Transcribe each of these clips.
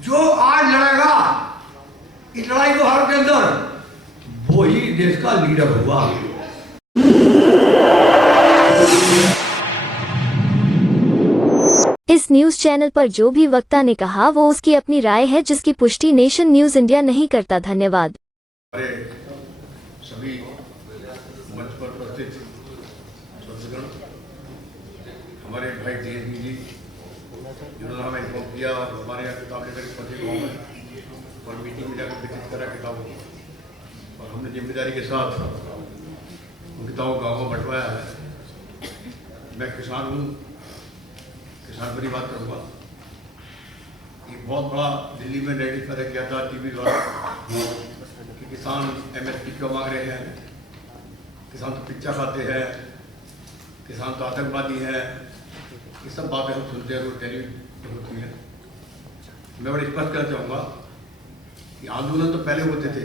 जो आज लड़ेगा इस लड़ाई को भारत के अंदर, वो ही देश का लीडर हुआ। इस न्यूज चैनल पर जो भी वक्ता ने कहा वो उसकी अपनी राय है, जिसकी पुष्टि नेशन न्यूज इंडिया नहीं करता। धन्यवाद। सभी मंच पर उपस्थित सदस्यगण, हमारे भाई डीएसपी जी जिन्होंने हमें इन्फॉर्म किया और हमारे यहाँ किताब लेकर पहुँचे गाँव में और मीटिंग में जाकर विकसित करा किताबों को, और हमने जिम्मेदारी के साथ उन किताबों को गाँव में बंटवाया है। मैं किसान हूँ, किसान पर ही बात करूँगा। एक बहुत बड़ा दिल्ली में नैरेटिव पैदा किया था टीवी द्वारा कि किसान एमएसपी क्यों मांग रहे हैं, किसान तो पिच्चा खाते हैं, किसान तो आतंकवादी है। ये सब बातें हम सुनते हैं, रोज टेलीविजन होती हैं। मैं बड़ा स्पष्ट करना चाहूँगा कि आंदोलन तो पहले होते थे,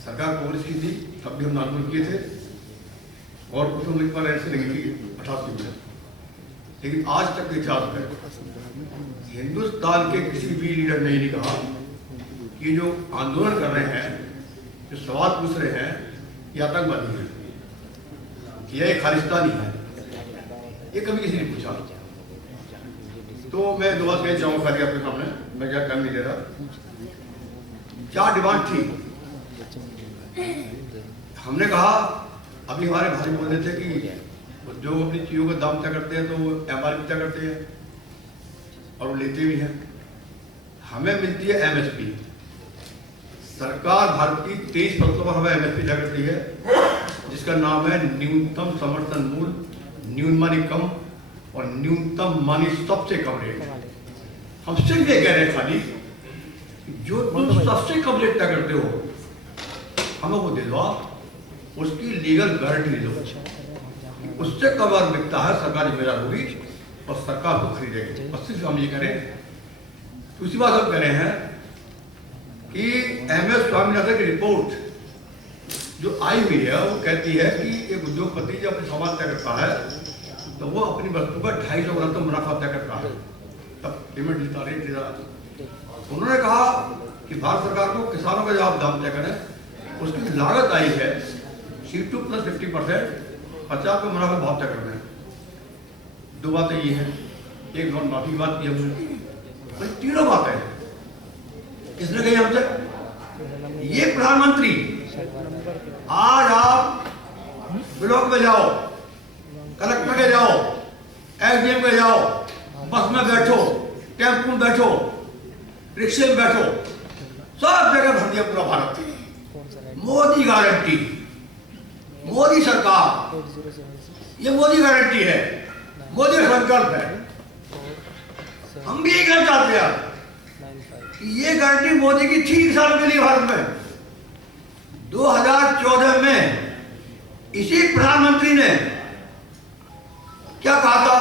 सरकार कांग्रेस की थी तब भी हम आंदोलन किए थे और कुछ उम्मीद पर ऐसे लगी थी 88 में। लेकिन आज तक के इतिहास में हिंदुस्तान के किसी भी लीडर ने नहीं कहा कि जो आंदोलन कर रहे हैं, जो सवाल पूछ रहे हैं, ये आतंकवादी है, यह खालिस्तानी है। ये कभी किसी ने पूछा। तो मैं दो बात कहना चाहूँगा खाली आपके सामने, मैं क्या टाइम नहीं दे रहा। 4 डिमांड थी। हमने कहा, अभी हमारे भाई बोल रहे थे कि जो अपनी चीज़ों का दाम तय करते हैं तो वो एमआरपी तय करते हैं और वो लेते भी हैं। हमें मिलती है एमएसपी। सरकार भारत की 23 फसलों पर हमें एमएसपी तय करती है, जिसका नाम है न्यूनतम समर्थन मूल्य, न्यून मानी कम और न्यूनतम मानी सबसे कम रेट। हम सिर्फ ये कह रहे हैं खाली जो तुम सबसे कम रेट तय करते हो हमें वो दे दो, उसकी लीगल गारंटी दे दो। उससे कम और बिकता है, सरकार जिम्मेदार होगी और सरकार को खरीदेगी। बस सिर्फ हम ये करें। दूसरी बात हम कह रहे हैं कि एमएस स्वामीनाथन की रिपोर्ट जो आई हुई है वो कहती है कि एक उद्योगपति जब अपने सामान तय करता है तो वो अपनी वस्तु का 250 गुना तो मुनाफा तय करता है, तब पेमेंट देता, रेट देता। उन्होंने कहा कि भारत सरकार को किसानों का जो आप दाम तय करें उसकी लागत आई है C2 + 50%, 50 का मुनाफा भाव तय करना है। 2 बातें ये हैं, एक लोन माफी की बात की हमने, 3 बातें हैं। किसने कही हमसे? ये प्रधानमंत्री। आज आप ब्लॉक में जाओ, कलेक्टर के जाओ, एसडीएम के जाओ, बस में बैठो, टेम्पो में बैठो, रिक्शे में बैठो, सब जगह भर दिया पूरा भारत। मोदी गारंटी, मोदी सरकार, ये मोदी गारंटी है, मोदी का संकल्प है। हम भी ये कहना चाहते हैं कि ये गारंटी मोदी की थी किसानों के लिए भारत में। 2014 में इसी प्रधानमंत्री ने क्या कहा था?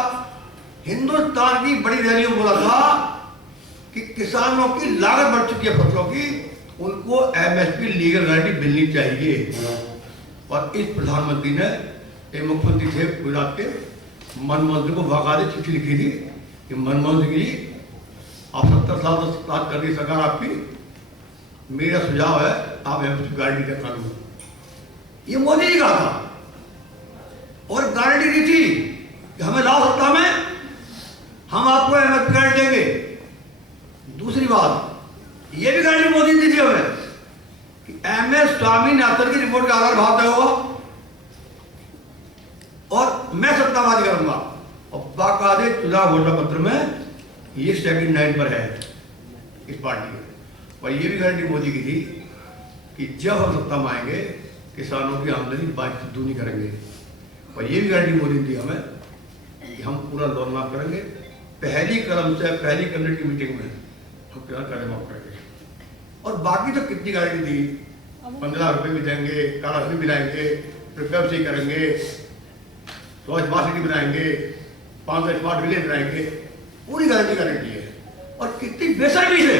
हिंदुस्तान की बड़ी रैलियों में बोला था कि किसानों की लागत बढ़ चुकी है फसलों की, उनको एमएसपी लीगल गारंटी मिलनी चाहिए। और इस प्रधानमंत्री ने, एक मुख्यमंत्री थे गुजरात के, मनमोहन सिंह को बाकायदे चिट्ठी लिखी थी कि मनमोहन सिंह जी, आप 70 साल तक बात कर रही सरकार आपकी, मेरा सुझाव है आप एमएसपी गारंटी का कानून। ये मोदी जी कहा था और गारंटी दी थी कि हमें लाओ सत्ता में, हम आपको एमएसपी गारंटी देंगे। दूसरी बात ये भी गारंटी मोदी दी थी हमें कि एमएस स्वामीनाथन की रिपोर्ट का आधार भाव तय होगा और मैं सत्तावादी करूंगा। और बाकायदे चुनाव घोषणा पत्र में ये सेकंड 9 पर है इस पार्टी में। और ये भी गारंटी मोदी की थी कि जब हम सत्ता में आएंगे किसानों की आमदनी 22 दूनी करेंगे। और ये भी गारंटी मोदी ने दी हमें कि हम पूरा लोन माफ करेंगे। पहली कदम से पहली कैबिनेट की मीटिंग में हम किसान कर्ज माफ करेंगे। और बाकी तो कितनी गारंटी दी, 15 रुपये भी देंगे, काराशनी भी लाएंगे, प्रिपेयर से करेंगे, स्वच्छ सिटी बनाएंगे, 500 स्मार्ट विलेज बनाएंगे, पूरी गारंटी है। और कितनी बेशर्मी से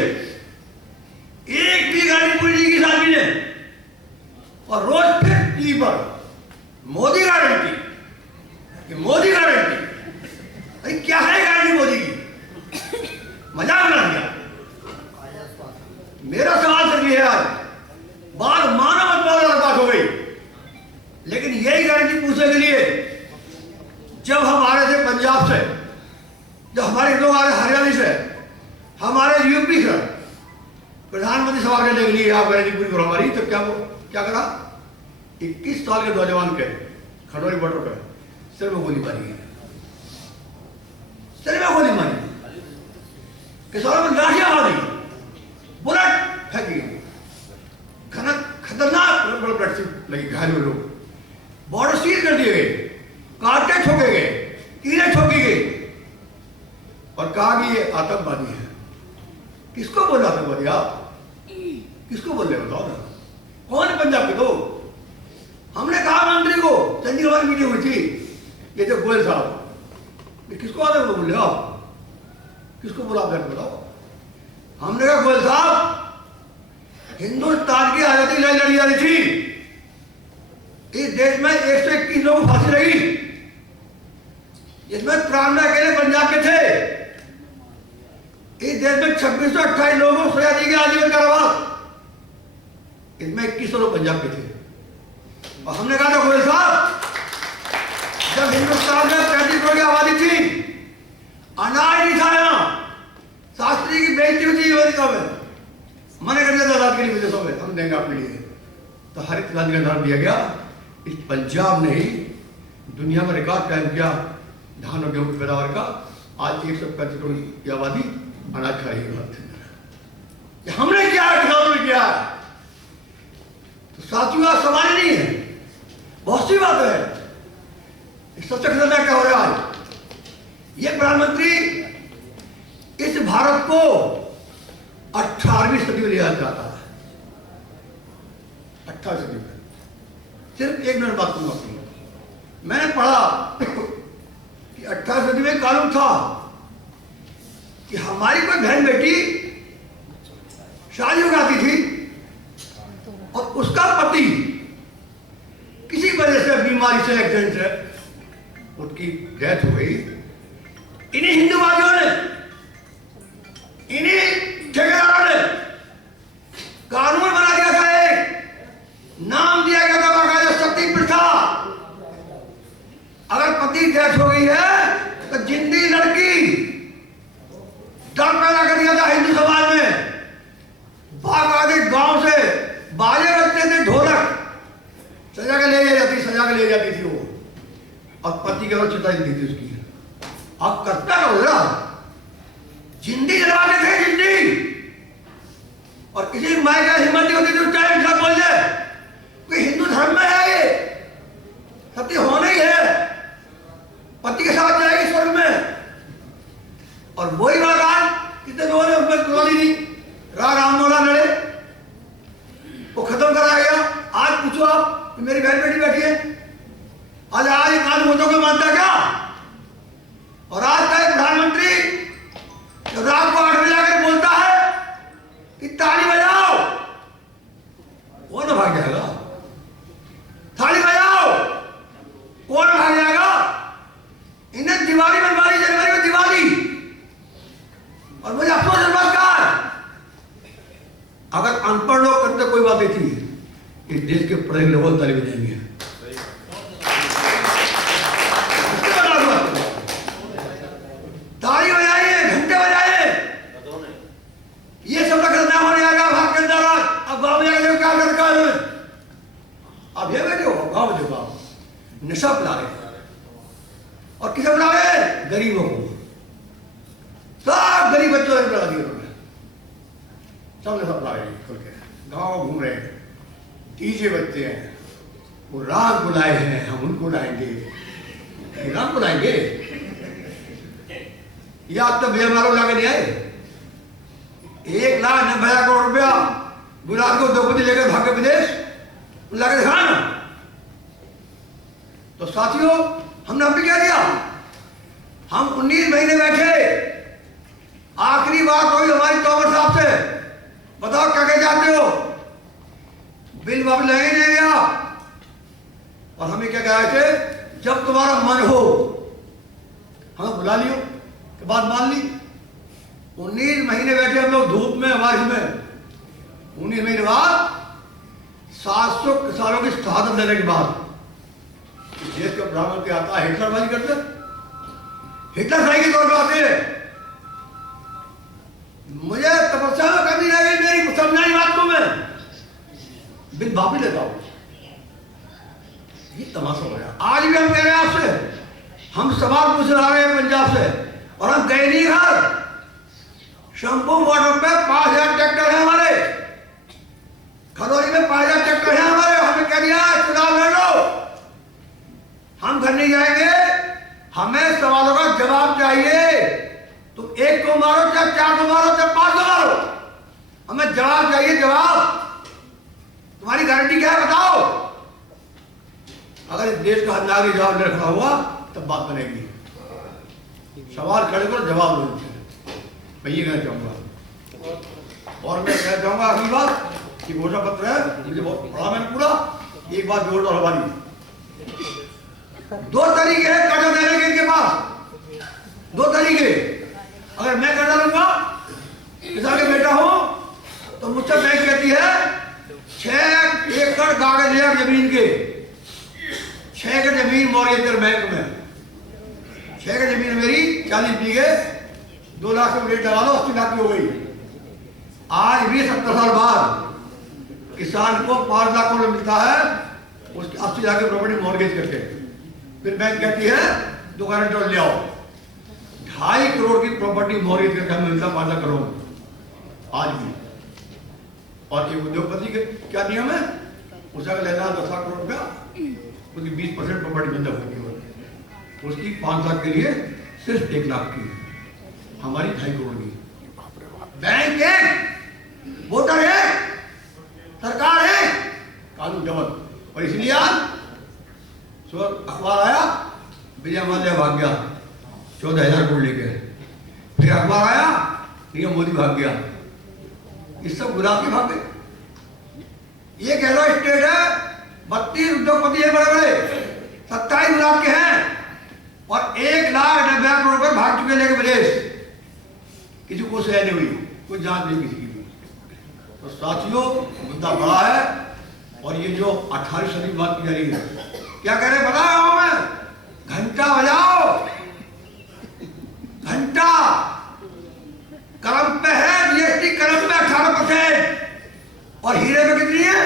एक भी गारंटी पूरी नहीं की साथी ने, और रोज फिर टीवी पर मोदी गारंटी, ये मोदी गारंटी। अरे क्या है गारंटी मोदी की? मजाक बना दिया। हमारे यूपी से प्रधानमंत्री सवाल करने के लिए आप गारंटी पूरी करो हमारी, तो क्या करा, 21 साल के नौजवान के खंडोरी बॉर्डर पर सिर में गोली मारी, सिर में गोली मारी, किसानों में लाठियां मारी, बुलेट फेंकी, खतरनाक बुलेट से लगी, घायल हुए लोग, बॉर्डर सील कर दिए गए, कांटे ठोके गए, कीलें ठोकी गई और कहा कि ये आतंकवादी है। किसको बोल रहे आतंकवादी आप? किसको बोल रहे बताओ ना, कौन है पंजाब के? तो हमने कहा मंत्री को, चंडीगढ़ में मीटिंग हुई थी, ये जो गोयल साहब, ये किसको आतंकवादी बोल रहे आप? किसको बोला आप बताओ? हमने कहा गोयल साहब, हिंदुस्तान की आजादी लड़ी जा रही थी, इस देश में 121 लोगों को फांसी लगी, इसमें 93 अकेले पंजाब के थे, इस देश में 2628 लोगों को सजा दी गई आजीवन कारावास, इसमें 21 लोग पंजाब के थे। और हमने कहा था गोयल साहब, जब हिंदुस्तान में 35 करोड़ की आबादी थी, अनाज नहीं था यहाँ, शास्त्री की बेइज्जती होती अमेरिका में, मना कर दिया था आजाद के लिए विदेशों में, हम देंगे आपके लिए, तो हरित क्रांति का नाम दिया गया। इस पंजाब ने ही दुनिया में रिकॉर्ड कायम किया धान और गेहूं की पैदावार का। आज 135 करोड़ की आबादी अनाज खा रही है। हमने क्या किसानों ने किया, तो साथियों सवाल नहीं है, बहुत सी बात है। सबसे खतरनाक क्या हो रहा है, ये प्रधानमंत्री इस भारत को 18वीं सदी में ले जाना चाहता है। 18वीं सदी में सिर्फ एक मिनट बात करूंगा अपनी। मैंने पढ़ा कि 18वीं सदी में कानून था कि हमारी कोई बहन बेटी शादी हो जाती थी और उसका पति किसी वजह से, बीमारी से, एक्सीडेंट से उसकी डेथ हो गई, इन्हीं हिंदूवादियों ने, इन्हीं ठेकेदारों ने कानून बना दिया था, एक नाम दिया गया था बाकायदा सती प्रथा। अगर पति डेथ हो गई है तो जिंदी लड़की, डर पैदा कर दिया था हिंदू समाज में। बाकायदे गांव से बाजे बजते थे, ढोलक सजा के ले जाती, सजा के ले जाती थी वो, और पति के और चिता दी थी उसकी। अब करता हो रहा, जिंदी जलाते थे, जिंदी। और किसी माई का हिम्मत नहीं होती थी टाइम साथ बोल जाए कि हिंदू धर्म में है ये सत्य होना ही है, पति के साथ जाएगी स्वर्ग में। और वही बात आज कितने लोगों ने उसमें कुर्बानी दी, राममोहन लड़े, वो खत्म कराया गया। आज पूछो आप, मेरी बहन बेटी बैठी है, आज कानून मुद्दों को मानता क्या? और आज का एक प्रधानमंत्री जब रात को 8 बजे आकर बोलता है कि ताली बजाओ, कौन भाग जाएगा? ताली बजाओ, कौन भाग जाएगा? इन्हें दिवाली बनवानी, जनवरी में दिवाली। और मुझे अफसोस नमस्कार, अगर अनपढ़ लोग करते कोई बात नहीं थी, इस देश के पढ़े लोग ताली बजाएंगे। ताली बजाइए, घंटे बजाइए, ये सब करना होने आएगा। भाग कर जा रहा, अब गाँव में जाकर क्या करता है? अब ये बैठे हो गाँव में, देखो नशा पिला रहे, और किसे पिला रहे? गरीबों को। सब गरीब बच्चों ने पिला दिए उन्होंने, सब नशा पिला रहे खुल के, गाँव घूम रहे, डीजे बजते हैं, वो राग बुलाए हैं, हम उनको लाएंगे, राग बुलाएंगे। या अब तो बेमारों लाके नहीं आए, 1,90,000 करोड़ रुपया गुजरात को द्रौपदी लेकर भागे विदेश, लाके दिखाना। तो साथियों, हमने अभी क्या किया? हम 19 महीने बैठे, आखिरी बात हुई हमारी तोमर साहब से, बताओ क्या कह जाते हो? बिल वापस लेंगे नहीं गया। और हमें क्या कहा थे, जब तुम्हारा मन हो, हमें बुला लियो, के बात मान ली। 19 महीने बैठे हम लोग धूप में, बारिश में। 19 महीने बाद 700 किसानों की शहादत देने के बाद देश का ब्राह्मण क्या आता है? हिटलरबाजी करते, हिटलर सही के तौर पर आते हैं। मुझे तपस्या में कमी रह गई मेरी, समझाई बात को मैं बिन वापस लेता हूं। ये तमाशा हो गया। आज भी हम कह रहे हैं आपसे, हम सवाल पूछ रहे हैं पंजाब से, और हम गए नहीं घर। शंभू बॉर्डर पे 5000 ट्रैक्टर है हमारे, खरौली में 5000 ट्रैक्टर है हमारे। हमें कह दिया चुनाव लड़ लो, हम घर नहीं जाएंगे, हमें सवालों का जवाब चाहिए। तुम एक को मारो, चाहे 4 को मारो, चाहे 5 को मारो, हमें जवाब चाहिए, जवाब। तुम्हारी गारंटी क्या है बताओ। अगर इस देश का नागरिक जवाब नहीं खड़ा हुआ तब बात बनेगी। सवाल खड़े करो, जवाब लो। मैं ये कहना चाहूंगा। और मैं कहना चाहूंगा अगली बात कि घोषणा पत्र है, मुझे बहुत पढ़ा मैंने पूरा। एक बात जोड़ दो हमारी, 2 तरीके हैं कर्जा देने के इनके पास, 2 तरीके। अगर मैं कर्जा लूंगा, किसान के बेटा हूं, तो मुझसे बैंक कहती है 6 एकड़ कागज है जमीन के, 6 एकड़ जमीन मॉर्गेज कर बैंक में। 6 एकड़ जमीन मेरी 40 बीघे, 2 लाख से रेट लगा दो, 80 लाख की हो गई। आज भी 70 साल बाद किसान को 5 लाख रुपये मिलता है, उसकी 80 लाख की प्रॉपर्टी मॉर्गेज करके। फिर बैंक कहती है 2 गारंटर ले आओ, 2.5 करोड़ की प्रॉपर्टी मॉर्गेज करके हमें मिलता 5 लाख करोड़ आज भी। और एक उद्योगपति के क्या नियम है, उसका लेना 10 लाख करोड़ रुपया, उसकी 20% प्रॉपर्टी बंधक होती है, उसकी 5 लाख के लिए सिर्फ 1 लाख की, हमारी 2.5 करोड़ की। बैंक एक, वोटर एक, सरकार है, कानून डबल। और इसलिए आज अखबार आया, विजय माल्या भाग गया 14,000 करोड़ लेके, फिर अखबार आया पीएम मोदी भाग गया, ये सब गुलाब के भाग गए। ये कह लो स्टेट है, 32 उद्योगपति है बड़े बड़े, 27 गुलाब के हैं, और 1,90,000 करोड़ रुपए भाग चुके लेके विदेश। किसी को सह नहीं हुई, कोई जांच नहीं किसी की भी। तो साथियों, मुद्दा बड़ा है। और ये जो 18वीं सदी की बात की जा रही है, क्या कह रहे बता रहा हूं मैं, घंटा बजाओ, घंटा कलम पे है, जीएसटी कलम पे 18%। और हीरे पे कितनी है?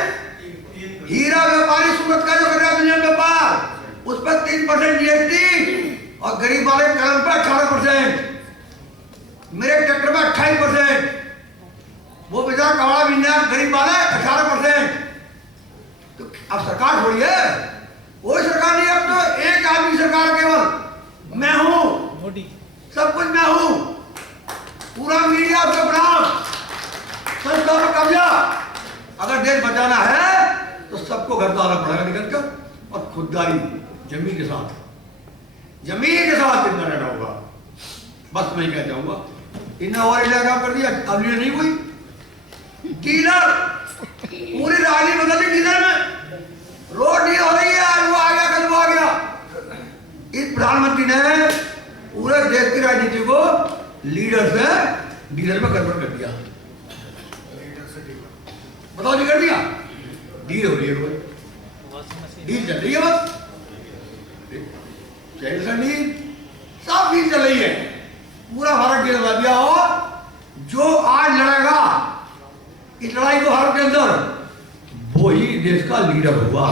हीरा व्यापारी सूरत का जो कर रहा है दुनिया में व्यापार, उस पर 3% जीएसटी, और गरीब वाले कलम पे 18%, मेरे ट्रैक्टर में 28%, वो बेचारा कबाड़ा बिना गरीब वाले 18%। तो अब सरकार थोड़ी है, कोई सरकार नहीं, अब तो एक आदमी सरकार, केवल मैं हूं, सब कुछ मैं हूं, पूरा मीडिया उसका बना, संस्था पर कब्जा। अगर देश बचाना है तो सबको घर डालना पड़ेगा निकलकर, और खुददारी जमीन के साथ, जमीन के साथ जिंदा रहना होगा। बस मैं क्या चाहूंगा, इन्हें और इलाका कर दिया, अब ये नहीं हुई। डीलर, पूरी राजनीति बदल दी डीलर में, रोड नहीं हो रही है, आज वो आ गया, कल वो आ गया। इस प्रधानमंत्री ने पूरे देश की राजनीति को लीडर से डीलर में कन्वर्ट कर दिया। बताओ जी, कर दिया, डील हो रही है, डील चल रही है, बस डील, सब डील चल रही है, पूरा भारत डील लगा दिया। और जो आज लड़ेगा इस लड़ाई को भारत के अंदर, वो ही देश का लीडर हुआ।